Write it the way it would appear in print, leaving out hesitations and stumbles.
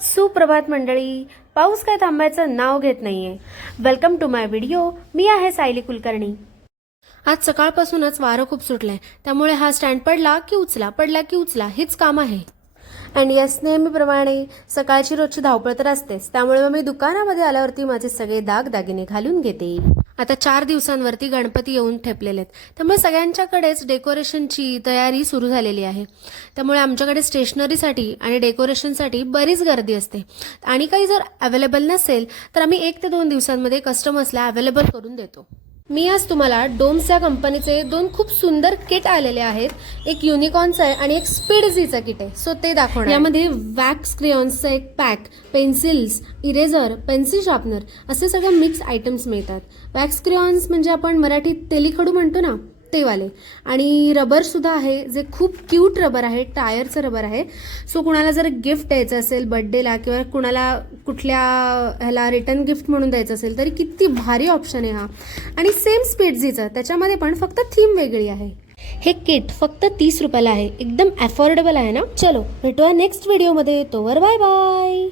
सुप्रभात मंडळी. पाऊस काय थांबायचं नाव घेत नाहीये. Welcome to my video. मी आहे सायली कुलकर्णी. आज सकाळपासूनच वारं खूप सुटलंय, त्यामुळे हा स्टँड पडला की उचला हेच काम आहे. अँड येस, नेहमीप्रमाणे सकाळची रोजची धावपळ तर असतेच, त्यामुळे मग मी दुकानामध्ये आल्यावरती माझे सगळे दागदागिने घालून घेते. आता 4 दिवसांवरती गणपती येऊन ठेपलेले आहेत, त्यामुळे सगळ्यांच्याकडेच डेकोरेशनची तयारी सुरू झालेली आहे. त्यामुळे आमच्याकडे स्टेशनरीसाठी आणि डेकोरेशनसाठी बरीच गर्दी असते. आणि काही जर अवेलेबल नसेल तर आम्ही 1 ते 2 दिवसांमध्ये कस्टमर्सला अवेलेबल करून देतो. मी आज तुम्हाला डोम्स या कंपनीचे 2 खूप सुंदर किट आलेले आहेत. एक युनिकॉर्नचं आहे आणि एक स्पीडझीचं किट आहे, सो ते दाखवणार. यामध्ये वॅक्स क्रेयॉन्सचं एक pack, pencils, eraser, pencil sharpener असे सगळे मिक्स आयटम्स मिळतात. वॅक्स क्रेयॉन्स म्हणजे आपण मराठीत तेलीखडू म्हणतो ना, ते वाले. आणि रबर सुद्धा आहे, जे खूप क्यूट रबर आहे, टायरचं रबर आहे. सो कुणाला जर गिफ्ट द्यायचं असेल बर्थडेला किंवा कुणाला कुठल्या ह्याला रिटर्न गिफ्ट म्हणून द्यायचं असेल तरी किती भारी ऑप्शन आहे हा. आणि सेम स्पीडझीचं, त्याच्यामध्ये पण फक्त थीम वेगळी आहे. हे किट फक्त 30 रुपयाला आहे, एकदम अफोर्डेबल आहे ना. चलो भेटूया नेक्स्ट व्हिडिओमध्ये. तोवर बाय बाय.